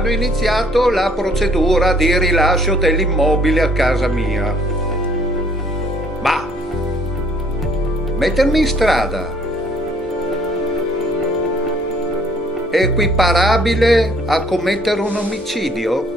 Hanno iniziato la procedura di rilascio dell'immobile a casa mia. Ma mettermi in strada è equiparabile a commettere un omicidio?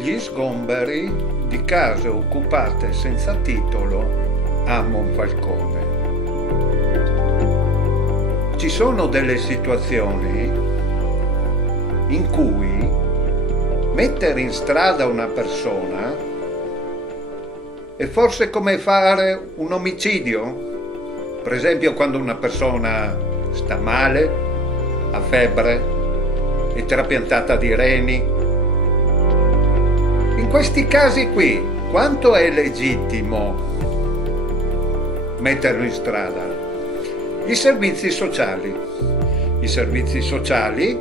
Gli sgomberi di case occupate senza titolo a Monfalcone. Ci sono delle situazioni in cui mettere in strada una persona è forse come fare un omicidio. Per esempio, quando una persona sta male, ha febbre, è trapiantata di reni. In questi casi qui, quanto è legittimo metterlo in strada? I servizi sociali. I servizi sociali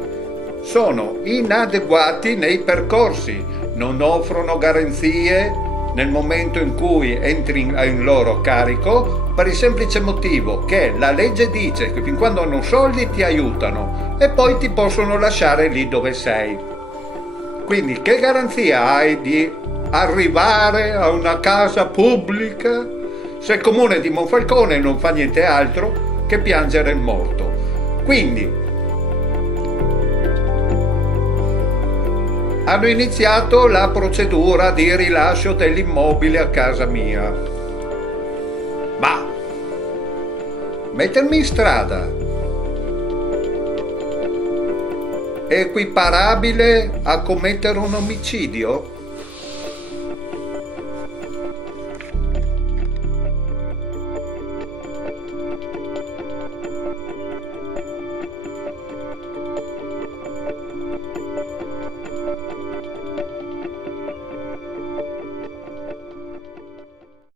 sono inadeguati nei percorsi, non offrono garanzie nel momento in cui entri in loro carico, per il semplice motivo che la legge dice che fin quando hanno soldi ti aiutano e poi ti possono lasciare lì dove sei. Quindi che garanzia hai di arrivare a una casa pubblica se il comune di Monfalcone non fa niente altro che piangere il morto? Quindi hanno iniziato la procedura di rilascio dell'immobile a casa mia. Ma mettermi in strada è equiparabile a commettere un omicidio?